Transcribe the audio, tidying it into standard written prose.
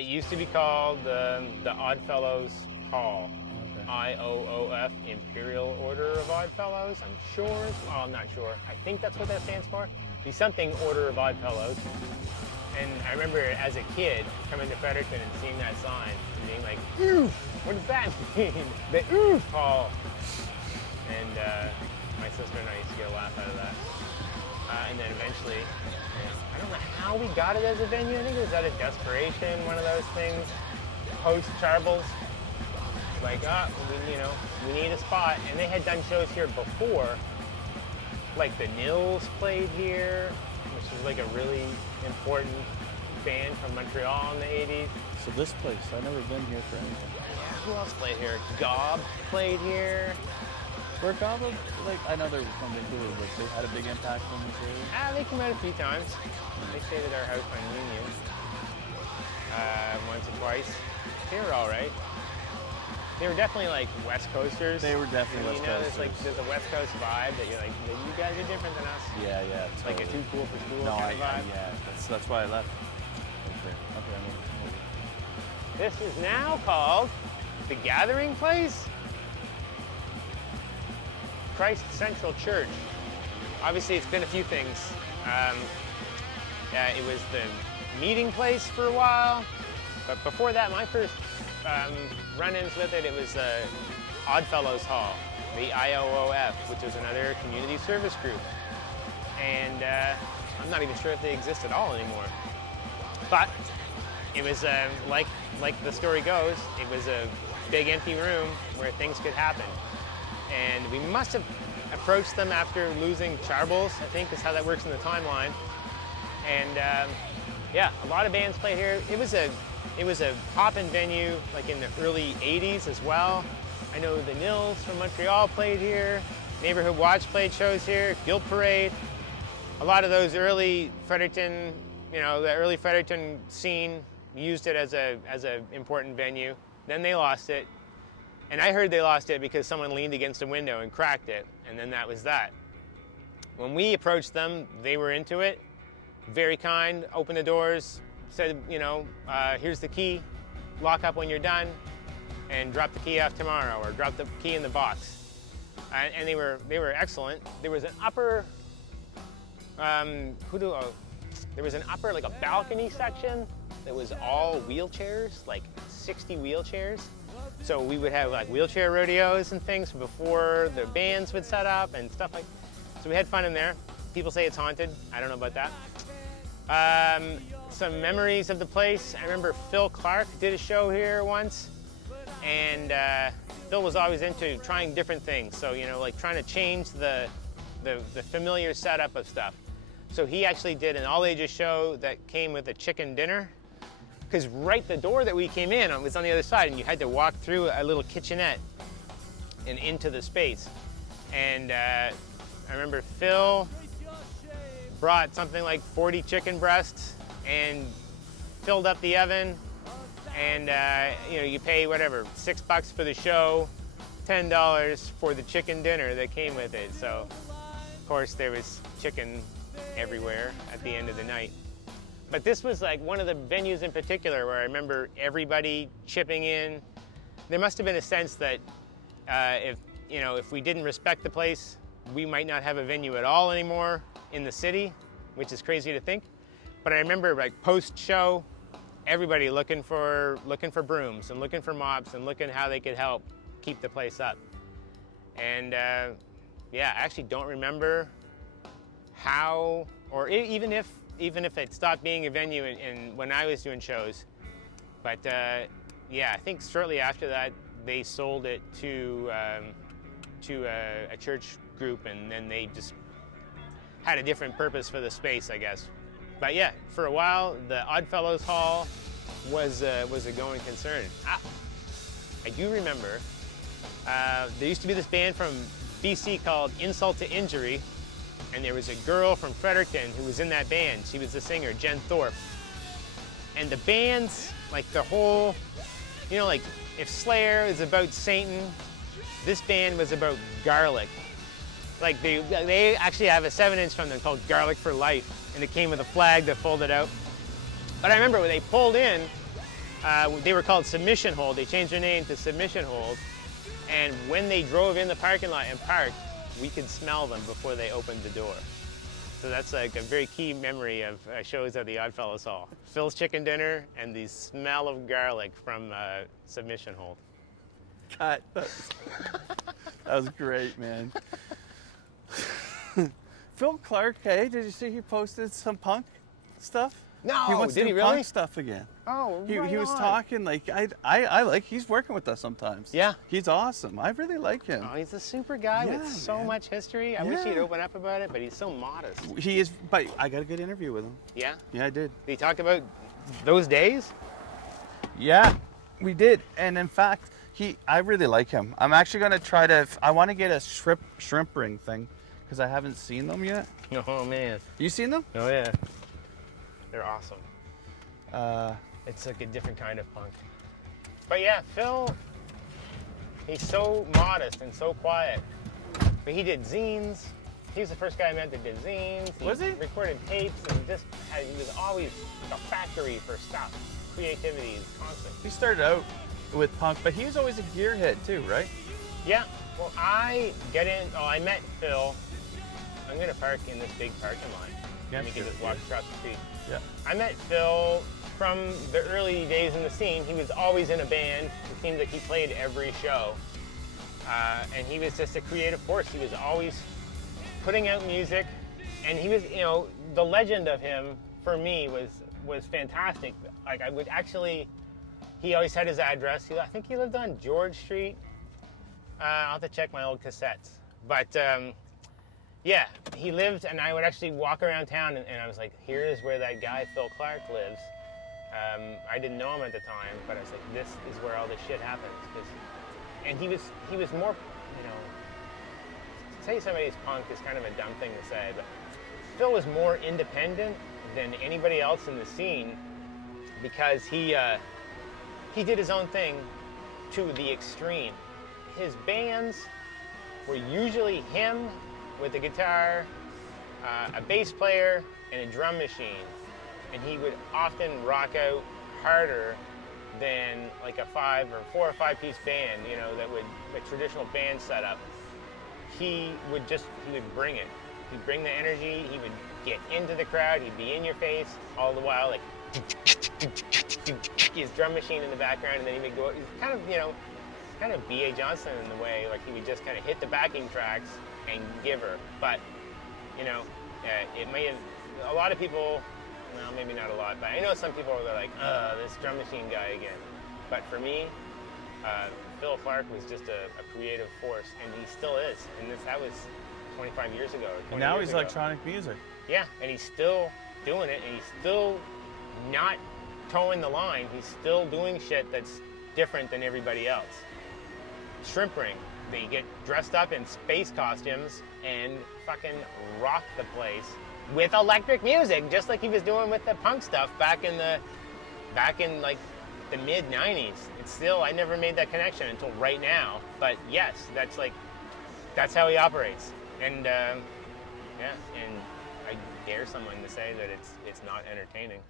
It used to be called the Oddfellows Hall. Okay. IOOF, Imperial Order of Oddfellows. I'm sure, well, I'm not sure. I think that's what that stands for. Be something Order of Oddfellows. And I remember as a kid coming to Fredericton and seeing that sign and being like, oof, what does that mean? The oof hall. And my sister and I used to get a laugh out of that. And then eventually, I don't know how we got it as a venue. I think it was out of desperation, one of those things. Post Charbles. Like, we need a spot. And they had done shows here before. Like the Nils played here, which was like a really important band from Montreal in the 80s. So this place, I've never been here for anything. Yeah, who else played here? Gob played here. Were Gob, like, I know they're from Vancouver, but they had a big impact on this area? They came out a few times. They stayed at our house on Union once or twice. They were all right. They were definitely like West Coasters. They were definitely West Coasters. There's a West Coast vibe that you're like, you guys are different than us. Yeah, It's totally. like a too cool for school kind of vibe. Yeah, that's why I left. Okay, I'm moving. This is now called the Gathering Place. Christ Central Church. Obviously, it's been a few things. It was the meeting place for a while, but before that, my first run-ins with it, it was Oddfellows Hall, the IOOF, which was another community service group. And I'm not even sure if they exist at all anymore. But it was, like the story goes, it was a big empty room where things could happen. And we must have approached them after losing Charbles, I think is how that works in the timeline. And yeah, a lot of bands played here. It was a poppin' venue like in the early 80s as well. I know the Nils from Montreal played here. Neighborhood Watch played shows here. Guild Parade. A lot of those early Fredericton, the early Fredericton scene used it as a important venue. Then they lost it. And I heard they lost it because someone leaned against a window and cracked it, and then that was that. When we approached them, they were into it. Very kind, opened the doors, said, here's the key, lock up when you're done, and drop the key off tomorrow, or drop the key in the box. And they were excellent. There was an upper, there was an upper, like a balcony section that was all wheelchairs, like 60 wheelchairs. So we would have like wheelchair rodeos and things before the bands would set up and stuff like. So we had fun in there. People say it's haunted. I don't know about that. Some memories of the place. I remember Phil Clark did a show here once, and Phil was always into trying different things. So like trying to change the familiar setup of stuff. So he actually did an all-ages show that came with a chicken dinner. Because right the door that we came in was on the other side, and you had to walk through a little kitchenette and into the space. And I remember Phil brought something like 40 chicken breasts and filled up the oven. And you pay whatever, $6 for the show, $10 for the chicken dinner that came with it. So of course there was chicken everywhere at the end of the night. But this was like one of the venues in particular where I remember everybody chipping in. There must have been a sense that if we didn't respect the place, we might not have a venue at all anymore in the city, which is crazy to think. But I remember like post-show, everybody looking for brooms and looking for mops and looking how they could help keep the place up. And yeah, I actually don't remember how, or even if it stopped being a venue when I was doing shows. But yeah, I think shortly after that, they sold it to a church group, and then they just had a different purpose for the space, I guess. But yeah, for a while, the Oddfellows Hall was a going concern. I do remember, there used to be this band from BC called Insult to Injury, and there was a girl from Fredericton who was in that band. She was the singer, Jen Thorpe. And the bands, like the whole, like if Slayer is about Satan, this band was about garlic. Like they actually have a 7-inch from them called Garlic for Life, and it came with a flag that folded out. But I remember when they pulled in, They were called Submission Hold. They changed their name to Submission Hold. And when they drove in the parking lot and parked, we could smell them before they opened the door. So that's like a very key memory of shows at the Oddfellows Hall. Phil's Chicken Dinner and the smell of garlic from Submission Hold. That was great, man. Phil Clark, hey, did you see he posted some punk stuff? No, he wants did to he do really? punk stuff again. Oh, He right was on. talking like I like. He's working with us sometimes. Yeah. He's awesome. I really like him. Oh, he's a super guy Yeah, with so man. much history. I wish he'd Yeah. open up about it, but he's so modest. He is. But I got a good interview with him. Yeah? Yeah, I did. He talked about those days? Yeah, we did. And in fact, I really like him. I'm actually gonna try to. I want to get a shrimp ring thing because I haven't seen them yet. Oh, man. You seen them? Oh, yeah. They're awesome. It's like a different kind of punk. But yeah, Phil, he's so modest and so quiet. But he did zines. He was the first guy I met that did zines. Was he? Recorded tapes and he was always a factory for stuff. Creativity is constant. He started out with punk, but he was always a gearhead too, right? Yeah, well, I met Phil. I'm gonna park in this big parking lot. Yeah, and you can sure. just walk across the street. Yeah. I met Phil from the early days in the scene. He was always in a band. It seemed like he played every show. And he was just a creative force. He was always putting out music. And he was, the legend of him for me was fantastic. Like he always had his address. I think he lived on George Street. I'll have to check my old cassettes. But yeah, he lived, and I would actually walk around town, and I was like, here is where that guy, Phil Clark, lives. I didn't know him at the time, but I was like, this is where all this shit happens. And he was more, to say somebody's punk is kind of a dumb thing to say, but Phil was more independent than anybody else in the scene because he did his own thing to the extreme. His bands were usually him with a guitar, a bass player, and a drum machine. And he would often rock out harder than like a 4 or 5 piece band, a traditional band setup. He would bring it. He'd bring the energy, he would get into the crowd, he'd be in your face, all the while like his drum machine in the background, and then he would go, he's kind of B.A. Johnson in the way, like he would just kind of hit the backing tracks and give her. But, it may have, a lot of people, well, maybe not a lot, but I know some people are like, this drum machine guy again. But for me, Phil Clark was just a creative force, and he still is. And that was 25 years ago. Or 20 And now years he's ago. electronic music. Yeah, and he's still doing it, and he's still not towing the line. He's still doing shit that's different than everybody else. Shrimp Ring. They get dressed up in space costumes and fucking rock the place with electric music, just like he was doing with the punk stuff back in like the mid 90s. It's still, I never made that connection until right now. But yes, that's how he operates. And yeah, and I dare someone to say that it's not entertaining.